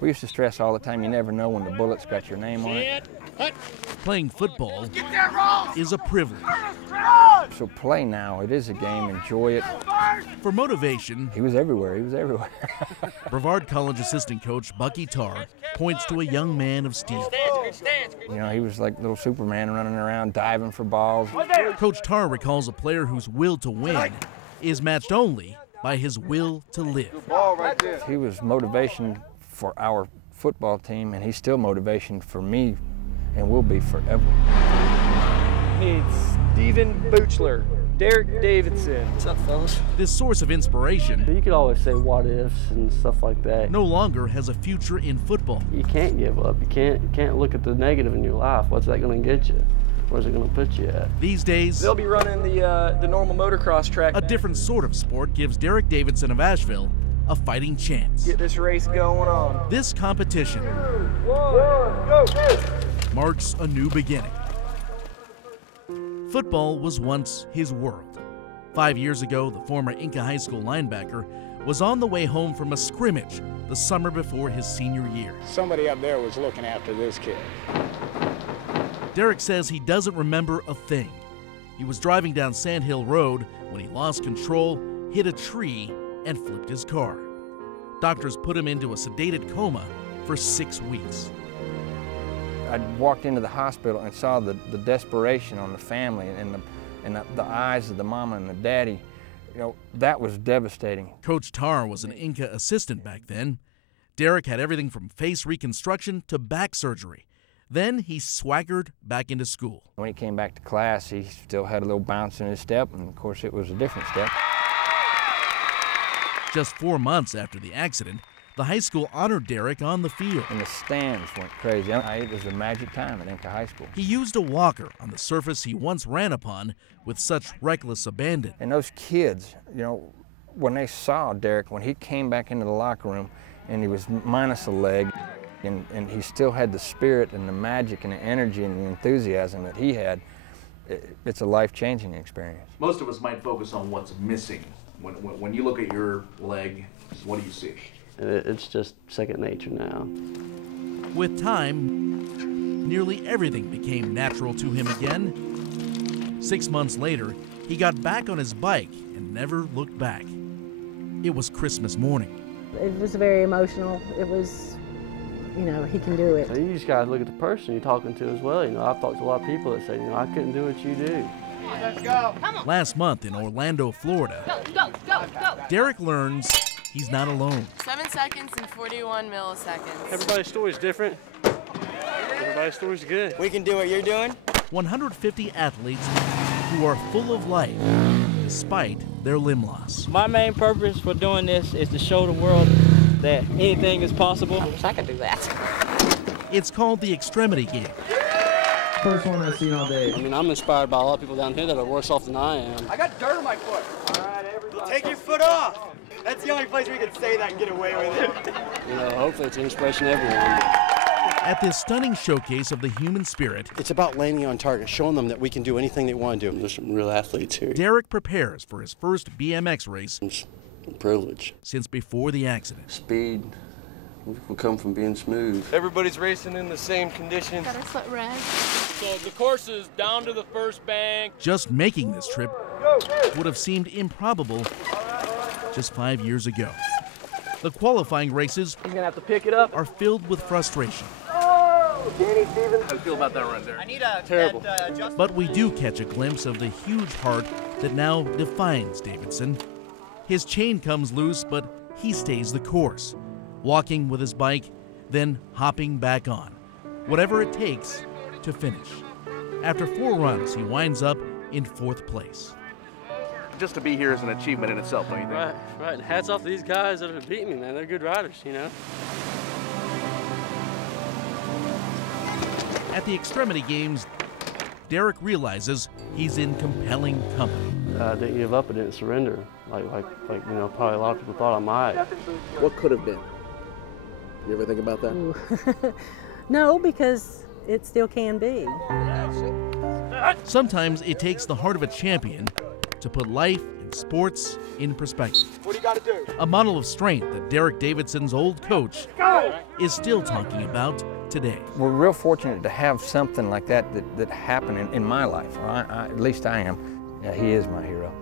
We used to stress all the time, you never know when the bullet's got your name on it. Playing football is a privilege. So play now, it is a game, enjoy it. For motivation, He was everywhere, he was everywhere. Brevard College assistant coach Bucky Tarr points to a young man of steel. You know, he was like little Superman running around, diving for balls. Coach Tarr recalls a player whose will to win is matched only by his will to live. He was motivation for our football team, and he's still motivation for me and will be forever. It's Steven Buchler, Derek Davidson. What's up, fellas? This source of inspiration You could always say what ifs and stuff like that. no longer has a future in football. You can't give up. You can't look at the negative in your life. What's that going to get you? Where's it going to put you at? These days, They'll be running the normal motocross track. a different sort of sport gives Derek Davidson of Asheville a fighting chance. Get this race going on. This competition marks a new beginning. Football was once his world. 5 years ago, the former Inca High School linebacker was on the way home from a scrimmage the summer before his senior year. Somebody up there was looking after this kid. Derek says he doesn't remember a thing. He was driving down Sand Hill Road when he lost control, hit a tree, and flipped his car. Doctors put him into a sedated coma for 6 weeks. I walked into the hospital and saw the desperation on the family and the eyes of the mama and the daddy. You know, that was devastating. Coach Tarr was an Inca assistant back then. Derek had everything from face reconstruction to back surgery. Then he swaggered back into school. When he came back to class, he still had a little bounce in his step, and of course it was a different step. Just 4 months after the accident, the high school honored Derek on the field. And the stands went crazy. It was a magic time at Inca High School. He used a walker on the surface he once ran upon with such reckless abandon. And those kids, you know, when they saw Derek, when he came back into the locker room and he was minus a leg, and he still had the spirit and the magic and the energy and the enthusiasm that he had, it's a life-changing experience. Most of us might focus on what's missing. When you look at your leg, what do you see? It's just second nature now. With time, nearly everything became natural to him again. 6 months later, he got back on his bike and never looked back. It was Christmas morning. It was very emotional. It was, you know, he can do it. So you just got to look at the person you're talking to as well. You know, I've talked to a lot of people that say, you know, I couldn't do what you do. Let's go. Last month in Orlando, Florida, Go. Derek learns he's not alone. 7 seconds and 41 milliseconds. Everybody's story's different. Everybody's story's good. We can do what you're doing. 150 athletes who are full of life despite their limb loss. My main purpose for doing this is to show the world that anything is possible. I wish I could do that. It's called the Extremity Game. First one I've seen all day. I mean, I'm inspired by a lot of people down here that are worse off than I am. I got dirt on my foot. All right, everybody. Take your foot off. That's the only place we can say that and get away with it. You know, hopefully it's an inspiration to everyone. At this stunning showcase of the human spirit, it's about landing on target, showing them that we can do anything they want to do. There's some real athletes here. Derek prepares for his first BMX race It's a privilege. since before the accident. Speed will come from being smooth. Everybody's racing in the same conditions. Got our foot red. So the course is down to the first bank. Just making this trip would have seemed improbable just 5 years ago. The qualifying races He's gonna have to pick it up. are filled with frustration. Danny Stevens. How do you feel about that run there? I need a Terrible. But we do catch a glimpse of the huge heart that now defines Davidson. His chain comes loose, but he stays the course, walking with his bike, then hopping back on, whatever it takes to finish. After 4 runs, he winds up in 4th place. Just to be here is an achievement in itself, don't you think? Right. Hats off to these guys that have beaten me, man. They're good riders, you know. At the Extremity Games, Derek realizes he's in compelling company. I didn't give up. I didn't surrender. Like you know, probably a lot of people thought I might. What could have been? You ever think about that? Ooh. No, because it still can be. Sometimes it takes the heart of a champion to put life in sports in perspective. What do you got to do? A model of strength that Derek Davidson's old coach is still talking about today. We're real fortunate to have something like that that happened in my life. At least I am. Yeah, he is my hero.